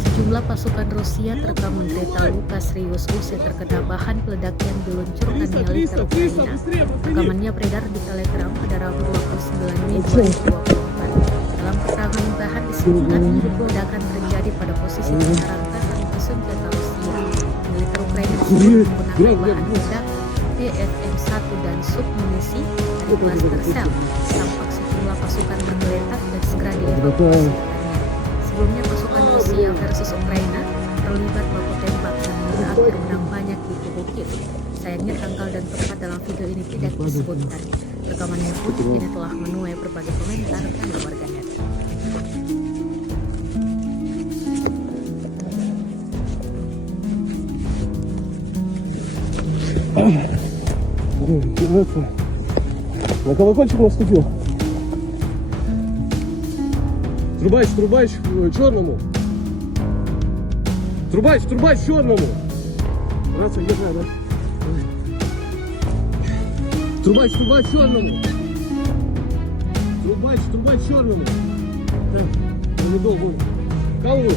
Sejumlah pasukan Rusia terekam menderita luka serius usai terkena bahan peledak yang diluncurkan militer Ukraina. Rekamannya beredar di Telegram pada Rabu 29 Mei 2024. Dalam keterangan bahan disebutkan ledakan terjadi pada posisi sarang katalis senjata Rusia. Militer Ukraina menggunakan bahan peledak PFM-1 dan sub munisi dari klaster sel. Tampak sejumlah pasukan bergeletak dan segera dievakuasi. Sebelumnya pasukan Rusia versus Ukraina terlibat baku tembak dan berakhir menang banyak di tubuh Kiev. Sayangnya tanggal dan tempat dalam video ini tidak disebutkan. Rekamannya pun kini telah menuai berbagai komentar dari warganet. На колокольчик наступил. Трубач черному. Трубач черному. Рация, где надо? Трубач черному. Трубач черному. Так, недолго. Кого?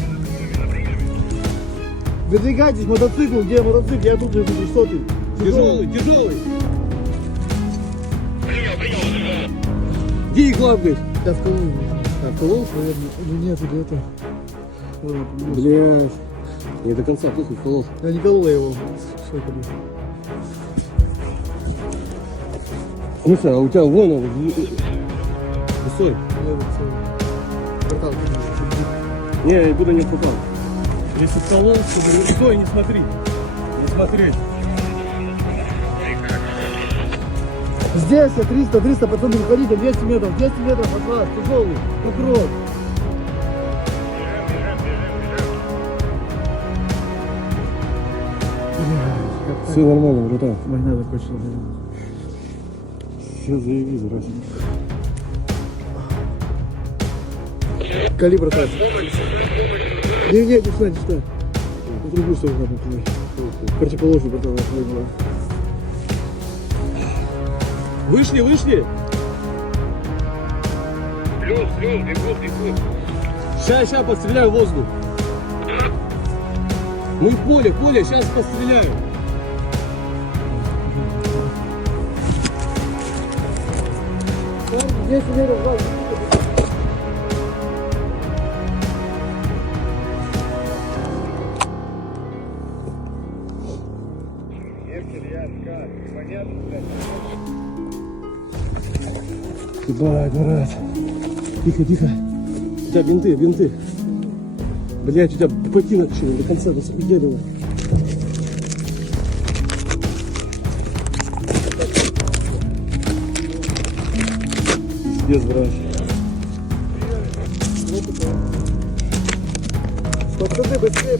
Выдвигайтесь, мотоцикл, где мотоцикл? Я тут лежу, что ты? Тяжелый. Где игла, блядь? Я в колонну. А, колол? Наверное. Ну нет, это. Блядь. Не до конца похуй колол. Я не колол, я его. Сколько было? Слушай, а у тебя вон он высой. Портал. Не, я туда не попал. Если колол, то стой, не смотри. Не смотреть. Здесь 300, пацаны, выходите, 200 метров от вас, тяжелый, укроп. Все нормально, братан. Война закончилась. Все заебись, братан. Калибр так. Не стой. В другую сторону надо понимать. Противоположную, братан, Вышли. Плюс, бегут. Сейчас постреляю в воздух. Мы в поле, сейчас постреляю. Здесь метров 20. Ебать, брат. Тихо. У тебя бинты. Блять, у тебя ботинок еще до конца, до дерева. Пиздец, брат. Пацаны, быстрее.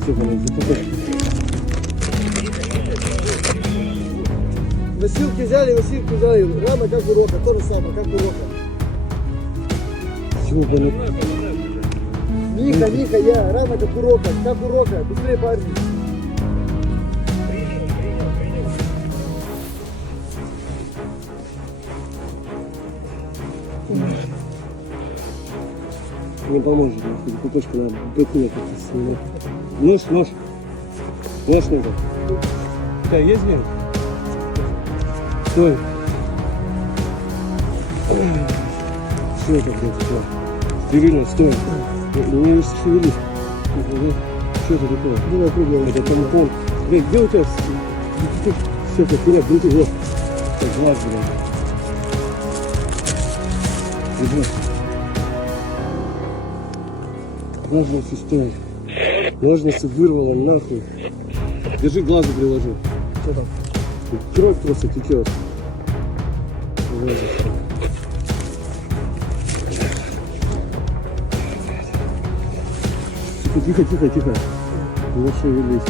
Все, блядь, запутать. Носилки взяли. Рама как урока, то же самое, как урока. Чего, блядь? Миха, я. Рама как урока. Быстрее, парни. Не поможет, нахуй, купочку надо быкнуть как-то снимать. Нож надо. У тебя есть где? Стой. Что это, блядь, что? Стерильно, стой. Не шевелись. Что это такое? Давай, пробуем. Это тампон. Блядь, где у тебя? Все, это хуйня, бинты, вот. Так, глаз, блядь. Иди. Ножницы, стой. Ножницы вырвало нахуй. Держи, глазу приложи. Что там? Кровь просто течет. Тихо. Не шевелись.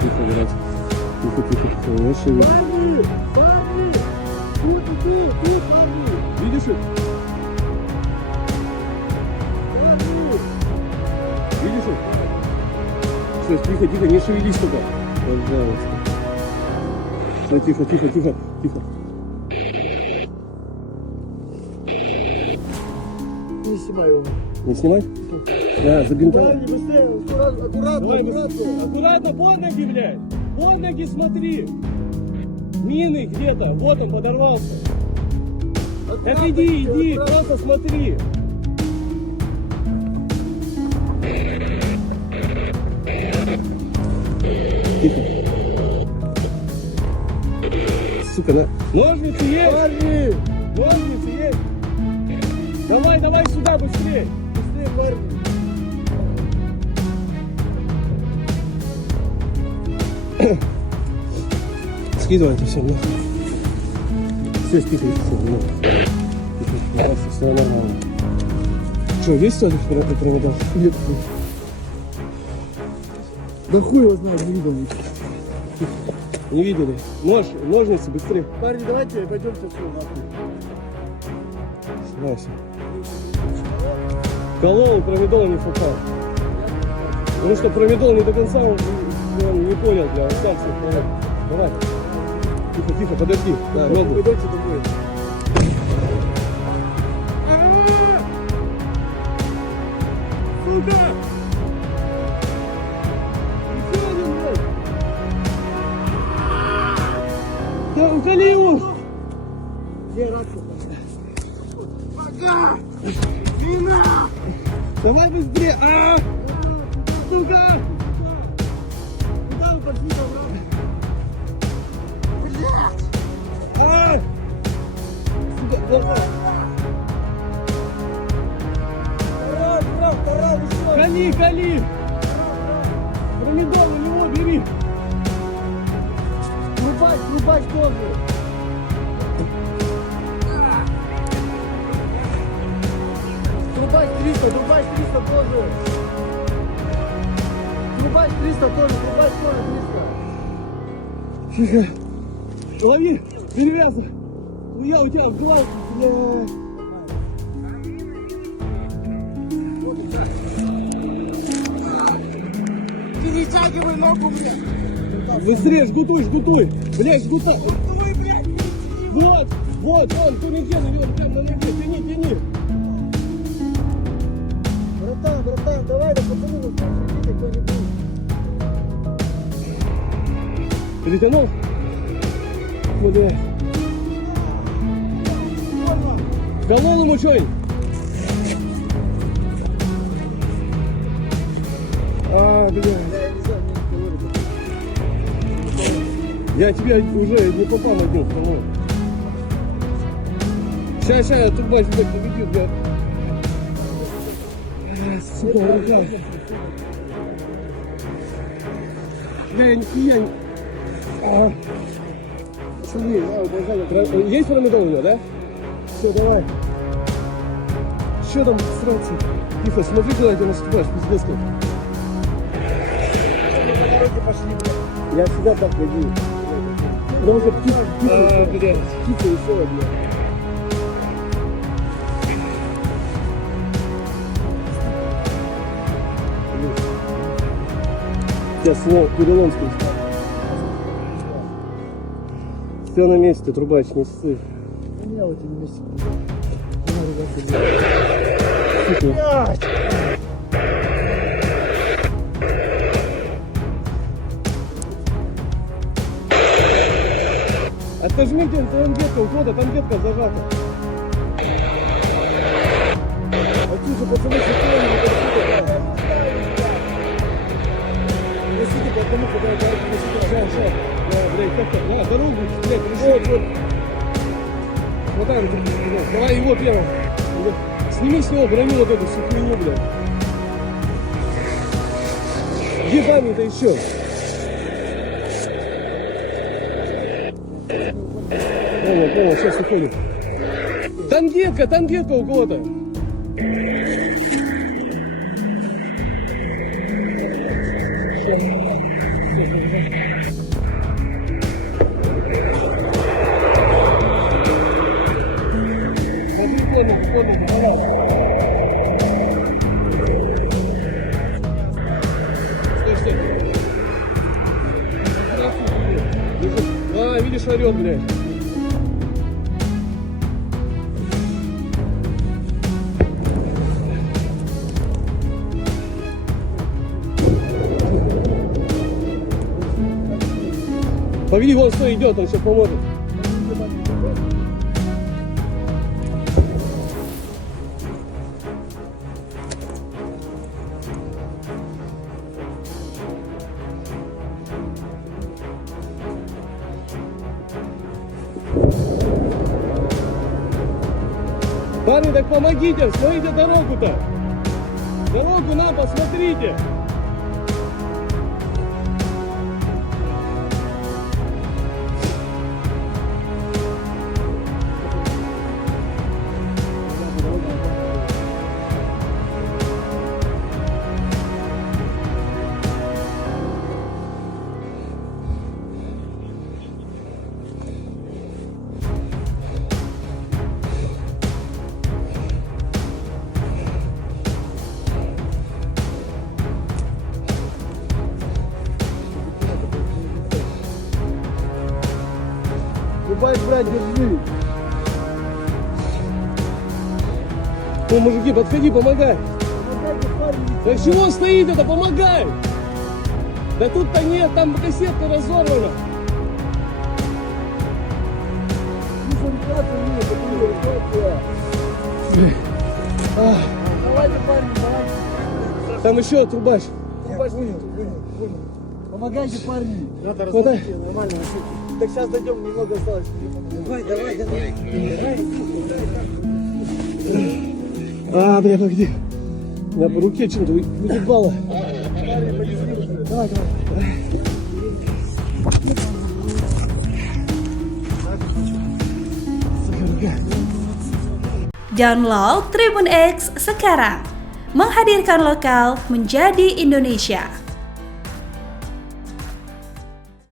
Тихо, брат. Тихо. Не шевелись. Парни! Тут, парни! Видишь их? Видишь их? тихо, тихо, не шевелись только. Пожалуйста. Всё, тихо, тихо, тихо, тихо. Не снимай его. Не снимай? Да, забинтовал. Парни, быстрее, аккуратно, аккуратно, Давай, аккуратно. аккуратно, под ноги, блядь. Под ноги смотри. Мины где-то. Вот он подорвался. Так иди, иди, просто смотри. Тихо. Сука, да. Ножницы есть? Парни, Ножницы есть? Давай, давай сюда быстрее. быстрее, парни. Скидывайте все, да? Все, скидывайте, все, все нормально. Что, есть что-то в проводах? Нет. Да хуй его знает, не видел. Не видели? Ножницы, быстрее. Парни, давайте пойдемте все нахуй. Вася. Колол, промедол не фукал. Потому что промедол не до конца он не понял, бля, он сам все понял. Давай. Тихо, тихо, подожди. Да, ногу. Пойдемте домой. Сука! Еще один, блядь! Да, уколи его! Где рация? Пока! Мина! Давай быстрее! Сука! Куда вы пошли там? Сука, давай! Кали, кали! Промедол у него бери! Трубач тоже. Трубач 300 тоже. Трубач 300 тоже, трубач тоже 300. Тихо! Лови! Перевязывай! Ну я у тебя в глаз, бля! Перетягивай ногу мне. Быстрее, жгутуй, жгутуй! Блядь, жгута! Вот, вот, вон, турникен идет прям на ноге, тяни, тяни! Братан, давай, да пацаны, вот идите кто-нибудь. Перетянул? Блядь. Колол ему что-нибудь? Блядь. Я тебя уже не попал на дно второй. Сейчас, я тут бачу, блядь, доведет, блядь. Сука, рука. Я нихуя не... Есть промедол у него, да? Все, давай. Что там сраться? Тихо, смотри, куда ты наступаешь, пиздец как. Я всегда так ходил. Потому что птица, блядь, птица и все, блядь. Сейчас перелом скрестил. Все на месте, трубач, не ссы. У меня вот не месте. Отожмите тангетка, ухода, тангетка зажата. Отсюда, пацаны, шикарно, несите по одному, когда я говорю, несите. Сейчас. Блядь, как-то, на дорогу, блядь, реши. Хватаем, блядь, давай его первым. Сними с него броню вот эту всю хуйню, блядь. Где камень-то еще? Понял, сейчас уходим. Тангетка у кого-то. Смотри, комнату, давай. Стой. видишь, орёт, блядь. Погоди, вон стой, идет, он сейчас поможет. Парни, так помогите, смотрите дорогу-то. Дорогу нам посмотрите. Ебать, брать, держи. Ну, мужики, подходи, помогай. Да чего стоит это, помогай. Да тут-то нет, там кассетка разорвана. Давайте, парни, давайте. Там еще трубач. Понял. Помогайте, парни. Надо Куда? нормально. Так сейчас дойдем, немного осталось. Давай. А, бля, погоди. На руке что-то выебало. Давай. Download Tribun X sekarang, menghadirkan lokal menjadi Indonesia.